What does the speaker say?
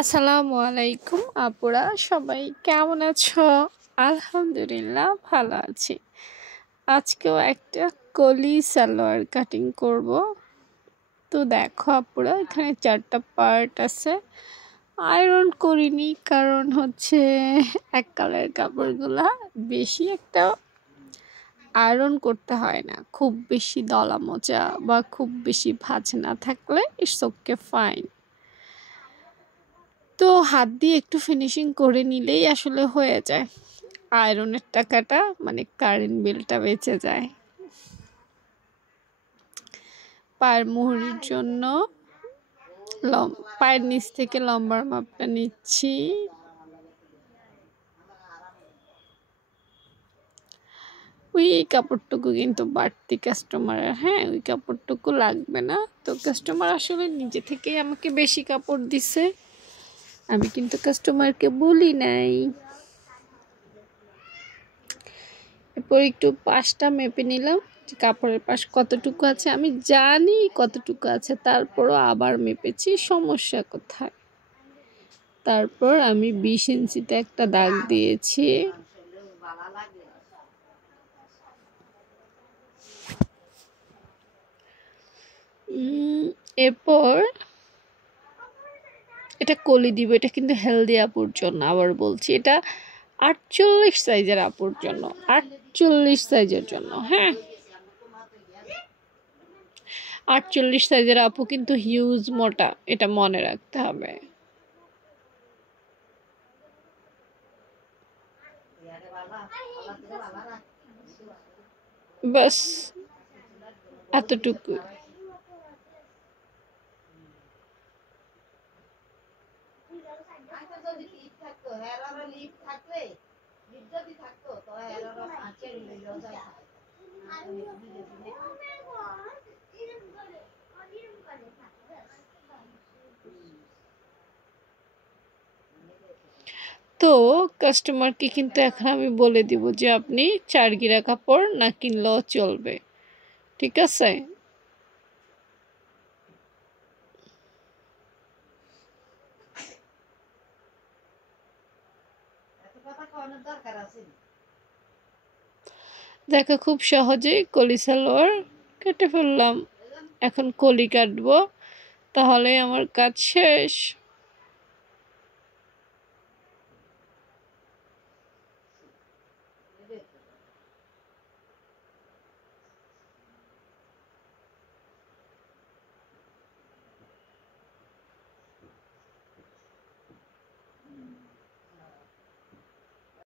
আসসালামু আলাইকুম আপুরা, সবাই কেমন আছো? আলহামদুলিল্লাহ ভালো আছি। আজকেও একটা কলি সালোয়ার কাটিং করব। তো দেখো আপুরা, এখানে 4টা পার্ট আছে। আয়রন করিনি কারণ হচ্ছে এক কালারের কাপড়গুলা বেশি একটা আয়রন করতে হয় না। খুব বেশি দলা মোচা বা খুব বেশি ভাঁজ না থাকলে ইটস ওকে ফাইন। তো হাত দিয়ে একটু ফিনিশিং করে নিলেই আসলে হয়ে যায়। আয়রনের টাকাটা মানে কারেন্ট বিলটা বেঁচে যায়। পায়ের মুহুরির জন্য পায়ের নিচ থেকে লম্বার মাপটা নিচ্ছি। ওই কাপড়টুকু কিন্তু বাড়তি কাস্টমারের, হ্যাঁ ওই কাপড়টুকু লাগবে না। তো কাস্টমার আসলে নিজে থেকেই আমাকে বেশি কাপড় দিছে, আমি কিন্তু কাস্টমারকে বলি নাই। এরপর একটু পাশটা মেপে নিলাম, কাপড়ের পাশ কতটুকু আছে আমি জানি কতটুকু আছে, তারপরও আবার মেপেছি, সমস্যা কোথায়। তারপর আমি 20 ইঞ্চিতে একটা দাগ দিয়েছি। এরপর এটা কলি দিব, এটা কিন্তু হেলদি আপুর জন্য, আবার বলছি এটা 48 সাইজের আপুর জন্য, 48 সাইজের জন্য। হ্যাঁ 48 সাইজের আপু কিন্তু হিউজ মোটা, এটা মনে রাখতে হবে। বাস এতটুকু। তো কাস্টমারকে কিন্তু এখন আমি বলে দিব যে আপনি 4 গিরা কাপড় না কিনলেও চলবে, ঠিক আছে? দেখো খুব সহজেই কলি সালোয়ার কেটে ফেললাম। এখন কলি কাটবো, তাহলে আমার কাজ শেষ।